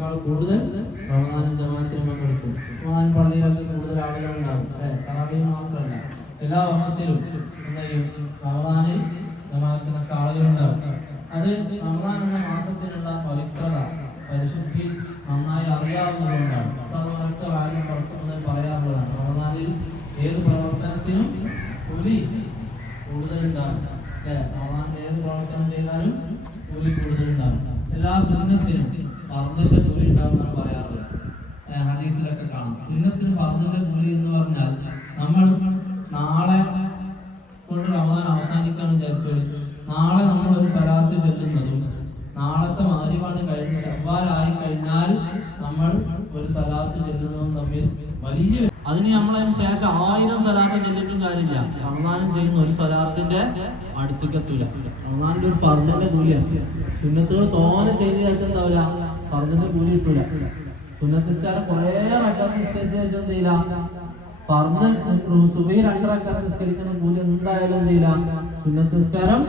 റമദാനേക്കാൾ കൂടുതൽ റമദാനിൽ നമ്മൾ പങ്കെടുക്കും. റമദാൻ പള്ളിയിലൊക്കെ കൂടുതൽ ആളുകൾ ഉണ്ടാകും തറാവീഹ് മാത്രമല്ല എല്ലാ വർണത്തിലും റമദാനിൽ ജമാഅത്തിനൊക്കെ ഉണ്ടാകും അത് റമദാൻ എന്ന മാസത്തിലുള്ള പവിത്രത പരിശുദ്ധി നന്നായി അറിയാവുന്നതുകൊണ്ടാണ് അതുപോലത്തെ കാര്യം പുറത്തുനിന്ന് പറയാറുള്ളതാണ്. റമദാനിൽ ഏത് പ്രവർത്തനത്തിനും കൂലി കൂടുതലുണ്ടാകും. റമദാനിൽ ഏത് പ്രവർത്തനം ചെയ്താലും കൂലി കൂടുതലുണ്ടാകും. എല്ലാ സുന്നത്തിനും പറഞ്ഞിന്റെ കൂലി ഉണ്ടാകുമെന്നാണ് പറയാറുള്ളത് ഹദീസിലൊക്കെ കാണും. സുന്നത്തിന് ഫർദിന്റെ കൂലി എന്ന് പറഞ്ഞാൽ നമ്മൾ നാളെ കൊണ്ട് റമദാൻ അവസാനിക്കാൻ വിചാരിച്ചു നാളെ നമ്മൾ ഒരു സ്വലാത്ത് ചെല്ലുന്നതും നാളത്തെ മാരിവാണ് കഴിഞ്ഞ് ശബ്ബാലായി കഴിഞ്ഞാൽ നമ്മൾ ഒരു സലാത്ത് ചെല്ലുന്നതും തമ്മിൽ വലിയ അതിന് നമ്മളതിന് ശേഷം ആയിരം സലാത്ത് ചെല്ലിട്ടും കാര്യമില്ല. റമദാനും ചെയ്യുന്ന ഒരു സലാത്തിന്റെ അടുത്തേക്കെത്തൂല റമദാനിന്റെ ഒരു പറഞ്ഞിന്റെ കൂലിയാണ് സുന്നത്തുകൾ തോനെ ചെയ്ത് വെച്ചെന്താവില്ല പറഞ്ഞിന്റെ കൂലി കിട്ടൂല സുന്നത്തിസ്കാരം കുറേ റക്കാത്ത് നിസ്കരിച്ച് വെച്ചാൽ ചെയ്യില്ല? പറഞ്ഞ് സുബൈ രണ്ടരക്കാത്ത് നിസ്കരിക്കുന്ന കൂലി എന്തായാലും എന്ത് ചെയ്യില്ല? സുന്നത്തിസ്കാരം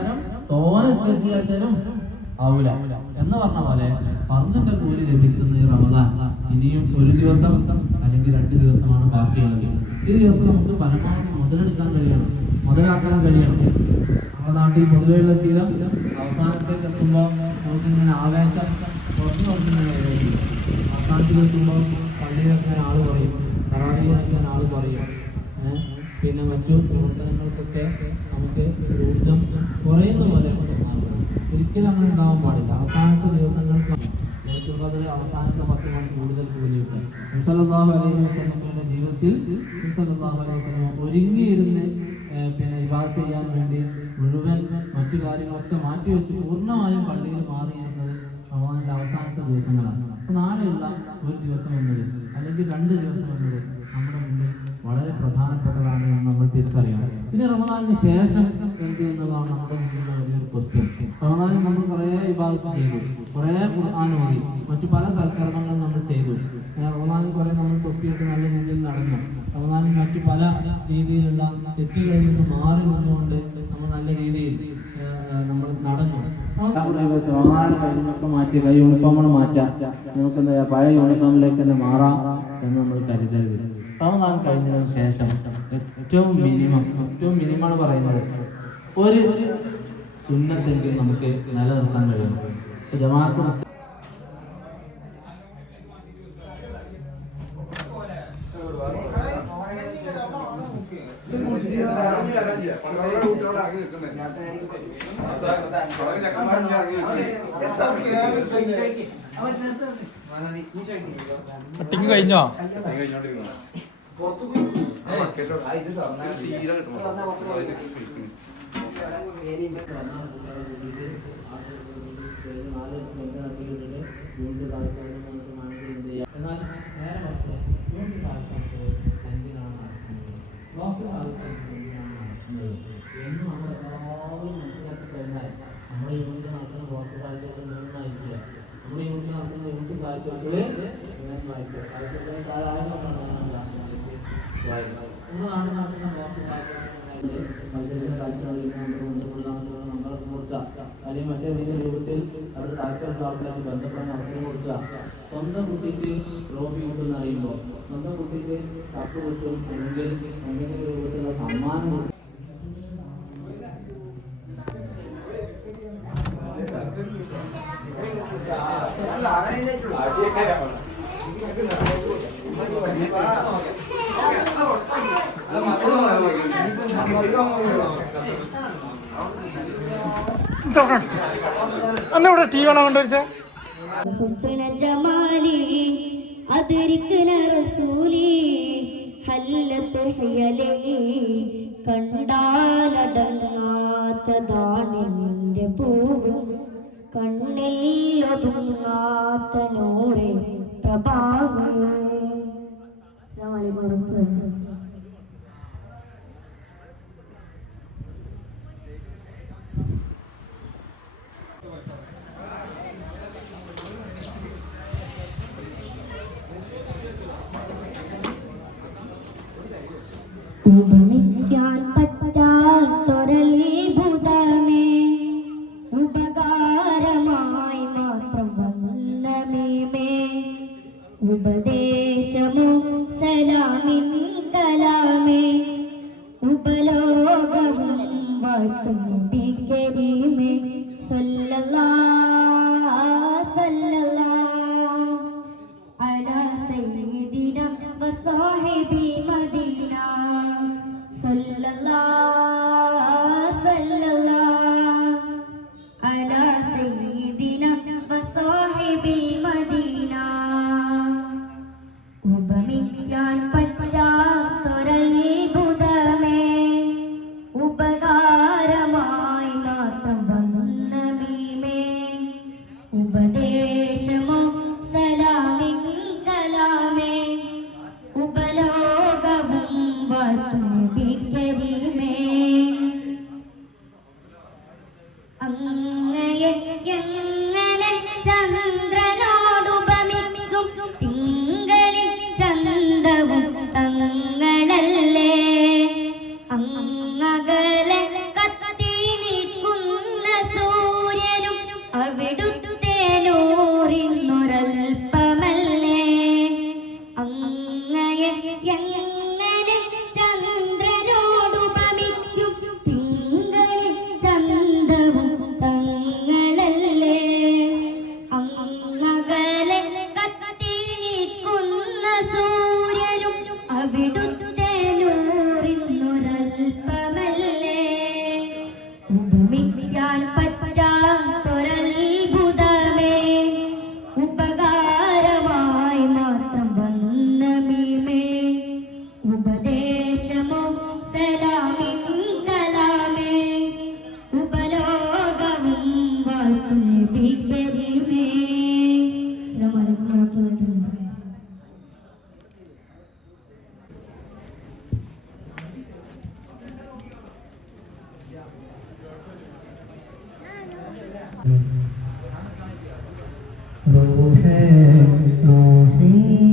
തോനെ നിസ്കരിച്ച് വെച്ചാലും ആവൂല. എന്ന് പറഞ്ഞ പോലെ പറഞ്ഞിന്റെ കൂലി ലഭിക്കുന്ന ഈ റമദാൻ. ഇനിയും ഒരു ദിവസം അല്ലെങ്കിൽ രണ്ട് ദിവസമാണ് ബാക്കിയുള്ളത്. ഈ ദിവസം നമുക്ക് പരമാവധി മുതലെടുക്കാൻ കഴിയണം. മുതലാക്കാൻ കഴിയണം. നമ്മുടെ നാട്ടിൽ പൊതുവെയുള്ള ശീലം അവസാനത്തേക്ക് എത്തുമ്പോൾ നമുക്ക് ഇങ്ങനെ ആവേശം പുറത്തു നോക്കുന്നതിനെ അവസാനത്തിൽ എത്തുമ്പോൾ പള്ളിയിലൊക്കെ ആൾ പറയും തറാവിയിലൊക്കെ ആൾ പറയും. പിന്നെ മറ്റു പ്രവർത്തനങ്ങൾക്കൊക്കെ നമുക്ക് ഊർജം കുറയുന്ന പോലെ. ഒരിക്കലും അങ്ങനെ ഉണ്ടാവാൻ പാടില്ല. അവസാനത്തെ ദിവസങ്ങൾക്ക് ഖദർ അവസാനത്തെ പത്ത് മണിക്ക് കൂടുതൽ കൂലി കിട്ടും അലൈഹി വസല്ലമയുടെ ജീവിതത്തിൽ മുസല്ലാഹു അലൈഹി വസല്ലം ഒരുങ്ങിയിരുന്ന് പിന്നെ വിവാഹം ചെയ്യാൻ വേണ്ടി മുഴുവൻ മറ്റു കാര്യങ്ങളൊക്കെ മാറ്റിവെച്ച് പൂർണമായും പള്ളിയിൽ മാറിയിരുന്നത് അവസാനത്തെ ദിവസങ്ങളാണ്. നാളെയുള്ള ഒരു ദിവസം എന്നത് അല്ലെങ്കിൽ രണ്ട് ദിവസം എന്നത് നമ്മുടെ മുന്നിൽ വളരെ പ്രധാനപ്പെട്ടതാണ് എന്ന് നമ്മൾ തിരിച്ചറിയണം. ഇനി റമദാനിന് ശേഷം എന്ത് എന്നതാണ് നമ്മുടെ മുന്നിലുള്ള വലിയൊരു ക്വസ്റ്റ്യൻ റമദാനിൽ നമ്മൾ കുറേ വിഭാഗം ചെയ്തു. കുറേ ഓതി. മറ്റു പല സൽക്കർമ്മങ്ങളും നമ്മൾ ചെയ്തു. റമദാനിൽ കുറേ നമ്മൾ തൊപ്പിയിട്ട് നല്ല രീതിയിൽ നടന്നു. റമദാനിൽ മറ്റു പല രീതിയിലുള്ള തെറ്റുകളിൽ നിന്ന് മാറി നിന്നുകൊണ്ട് നമ്മൾ നല്ല രീതിയിൽ നമ്മൾ നടന്നു. റമദാൻ കഴിഞ്ഞപ്പോൾ മാറ്റി കൈ യൂണിഫോമുകൾ മാറ്റാം. നമുക്ക് എന്താ പഴയ യൂണിഫോമിലേക്ക് തന്നെ മാറാം എന്ന് നമ്മൾ കരുതരുത്. റമദാൻ കഴിഞ്ഞതിന് ശേഷം ഏറ്റവും മിനിമം ഏറ്റവും മിനിമമാണ് പറയുന്നത് ഒരു സുന്നത്തെങ്കിലും നമുക്ക് നിലനിർത്താൻ കഴിയണം. ജമാഅത്ത് കട്ടിങ് കഴിഞ്ഞോ? എന്നാൽ നാട് നടത്തുന്ന സാഹിത്യം മത്സരിക്കാൻ താല്പര്യമുള്ള നമ്പർ കൊടുക്കുക. അല്ലെങ്കിൽ മറ്റേ രീതിയിൽ രൂപത്തിൽ അവിടെ താല്പര്യമുള്ള ആൾക്കാർക്ക് ബന്ധപ്പെടാൻ അവസരം കൊടുക്കുക. സ്വന്തം ട്രോഫി കിട്ടുമെന്ന് അറിയുമ്പോൾ സ്വന്തം കുട്ടിക്ക് കപ്പ് കിട്ടും അല്ലെങ്കിൽ എന്തെങ്കിലും രൂപത്തിലുള്ള സമ്മാനം അന്ന് ഇവിടെ ടി വി ആണോ കൊണ്ടുവരിച്ചേ കണ്ടാലടങ്ങാത്തതാണെന്റെ പൂവ്. കണ്ണിൽ ഒതുങ്ങാത്ത നൂറെ പ്രഭാവം. வாழை Thank you. روح توحید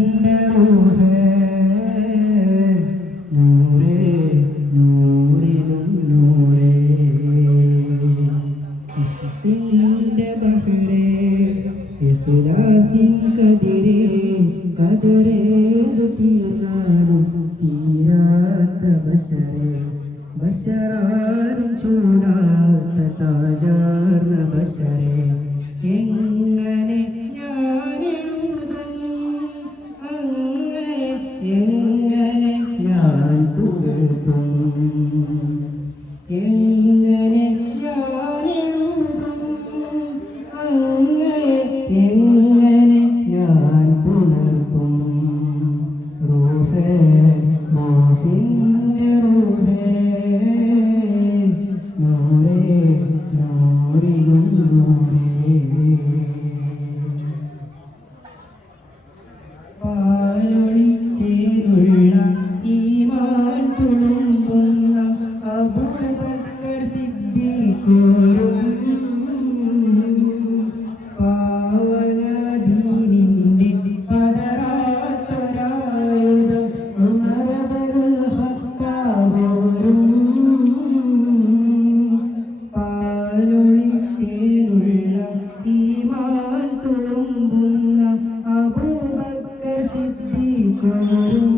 Thank you.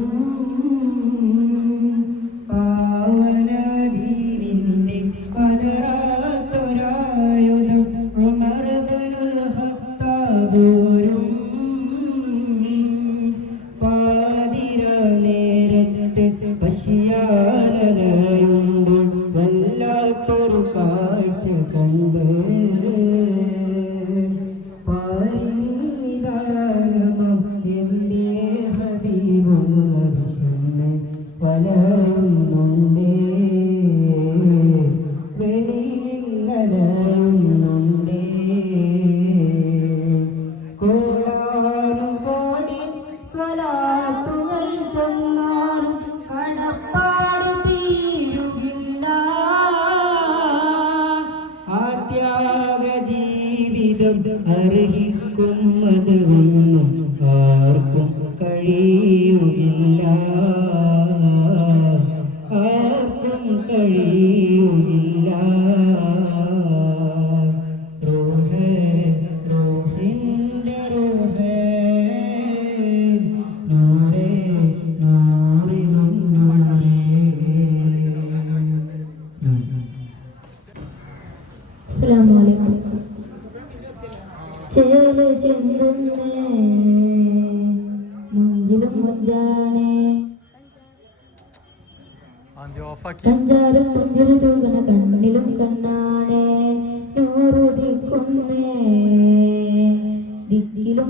ولا mm-hmm.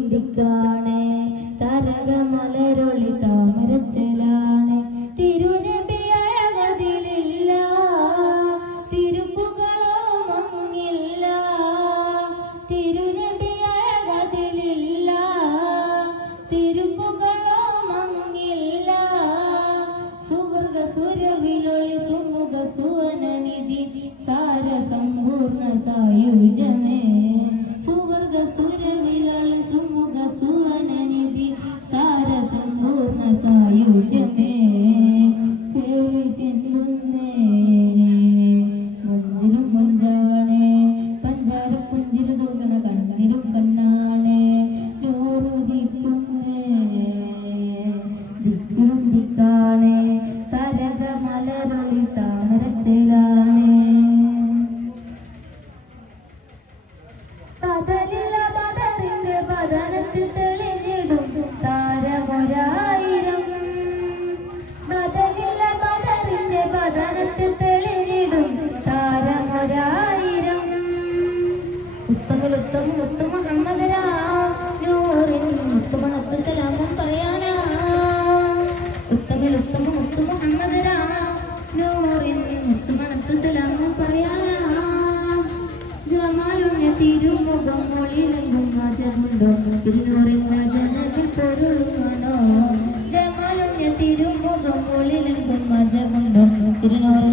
ദിക്കിലും വാചമുണ്ടോ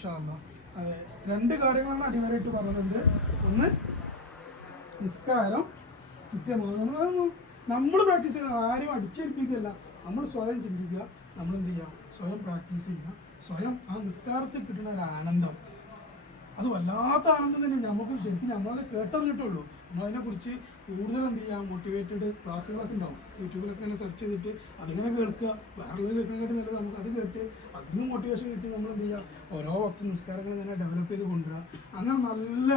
ഇഷാമ്മ അതെ രണ്ട് കാര്യങ്ങളാണ് അടിവരായിട്ട് പറഞ്ഞത്. ഒന്ന് നിസ്കാരം കൃത്യമാണ് നമ്മൾ പ്രാക്ടീസ് ചെയ്യുക ആരും അടിച്ചേൽപ്പിക്കുകയല്ല. നമ്മൾ സ്വയം ചിന്തിക്കുക നമ്മൾ എന്ത് ചെയ്യുക? സ്വയം പ്രാക്ടീസ് ചെയ്യുക. സ്വയം ആ നിസ്കാരത്തിൽ കിട്ടുന്ന ഒരു ആനന്ദം. അത് വല്ലാത്ത ആനന്ദം തന്നെ നമുക്ക് ശരിക്കും നമ്മളത് കേട്ടറിഞ്ഞിട്ടുള്ളൂ നമ്മളതിനെക്കുറിച്ച് കൂടുതൽ എന്ത് ചെയ്യാം? മോട്ടിവേറ്റഡ് ക്ലാസ്സുകളൊക്കെ ഉണ്ടാവും. യൂട്യൂബിലൊക്കെ ഇങ്ങനെ സെർച്ച് ചെയ്തിട്ട് അതിങ്ങനെ കേൾക്കുക. വേറെ കേൾക്കുന്നതിനായിട്ട് നല്ലത് നമുക്ക് അത് കേട്ട് അതിന് മോട്ടിവേഷൻ കിട്ടി നമ്മൾ എന്ത് ചെയ്യുക ഓരോ ഭക്ത നിസ്കാരങ്ങൾ ഇങ്ങനെ ഡെവലപ്പ് ചെയ്ത് കൊണ്ടുവരിക. അങ്ങനെ നല്ല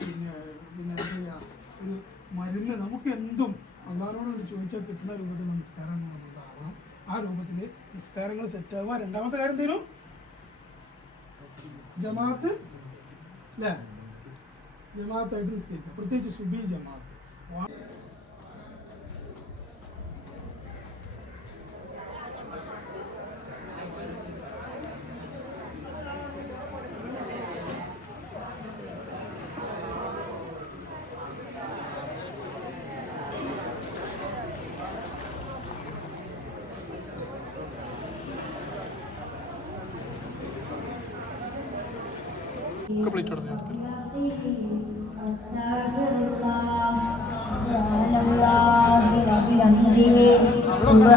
പിന്നെ പിന്നെ എന്താ ചെയ്യുക ഒരു മരുന്ന് നമുക്ക് എന്തും അള്ളാഹിനോട് ചോദിച്ചാൽ കിട്ടുന്ന രൂപത്തിൽ നിസ്കാരങ്ങൾ നമ്മളതാവണം ആ രൂപത്തിൽ നിസ്കാരങ്ങൾ സെറ്റാവുക രണ്ടാമത്തെ കാര്യം എന്തേലും ജമാഅത്ത് അല്ലേ ജമാഅത്തായിട്ട് നിസ്കരിക്കുക പ്രത്യേകിച്ച് സുബി ജമാഅത്ത്. ತುಂಬ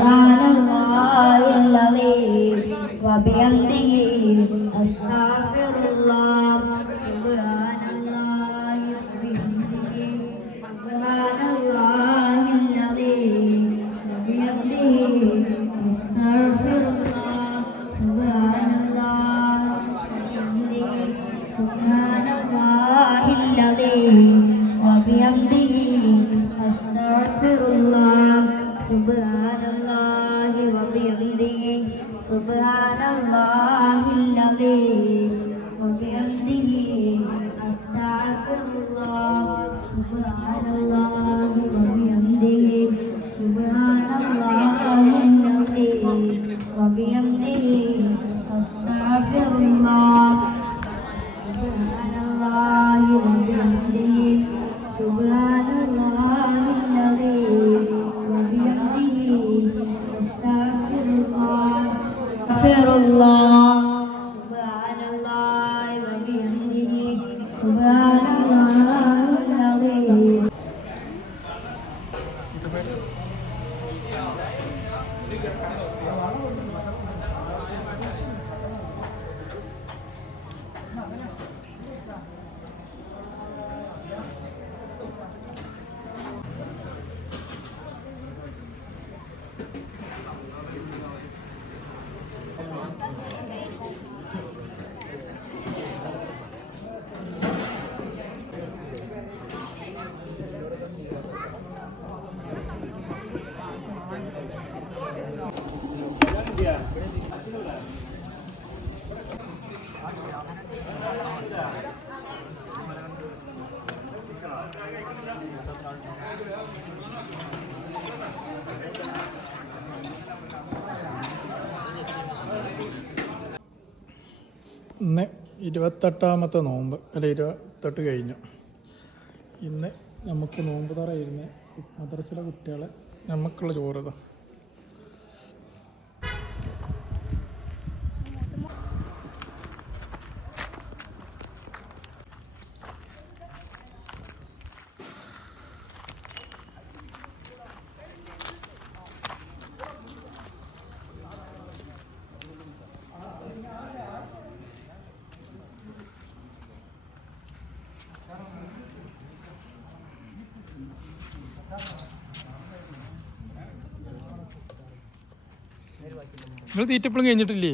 സുബാനല്ലാഹില്ലതീ Allah. ഇരുപത്തെട്ടാമത്തെ നോമ്പ് അല്ല ഇരുപത്തെട്ട് കഴിഞ്ഞു. ഇന്ന് നമുക്ക് നോമ്പ് തറയിരുന്ന് മദ്രസിലെ കുട്ടികളെ നമുക്കുള്ള ചോറ് നിങ്ങൾ തീറ്റപ്പളും കഴിഞ്ഞിട്ടില്ലേ?